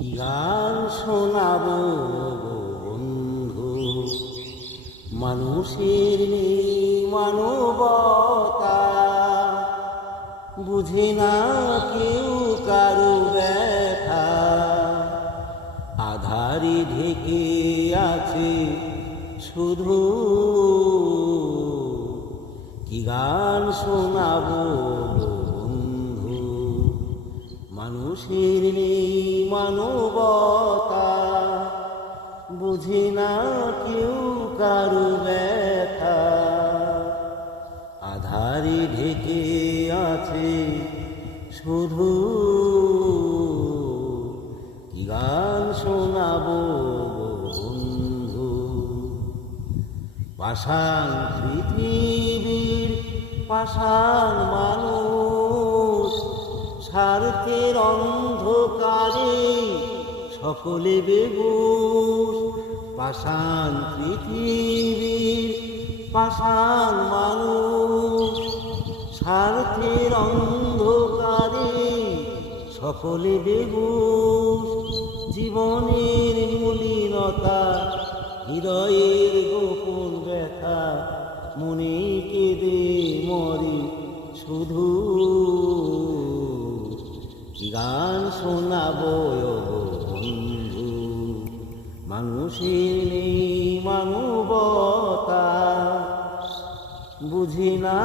কি গান শোনাবো বন্ধু, মানুষের নেই মানবতা, বুঝে না কেউ কারো ব্যথা, আধারে ঢেকে আছে শুধু। কি গান শোনাবো বন্ধু, মানুষের নেই মানবতা, বুঝে না কেউ কারো ব্যথা, আধারে ঢেকে আছে শুধু। কি গান শোনাবো বন্ধু, পাষাণ পৃথিবীর পাষাণ মানুষ, স্বার্থের অন্ধকারে সকলে বেহুশ। পাষাণ পৃথিবীর পাষাণ মানুষ, স্বার্থের অন্ধকারে সকলে বেহুশ। জীবনের মলিনতা, হৃদয়ের গোপন ব্যথা, মনে কেঁদে মরে শুধু। গান শোনাবো বন্ধু, মানুষের নেই মানবতা, বুঝি না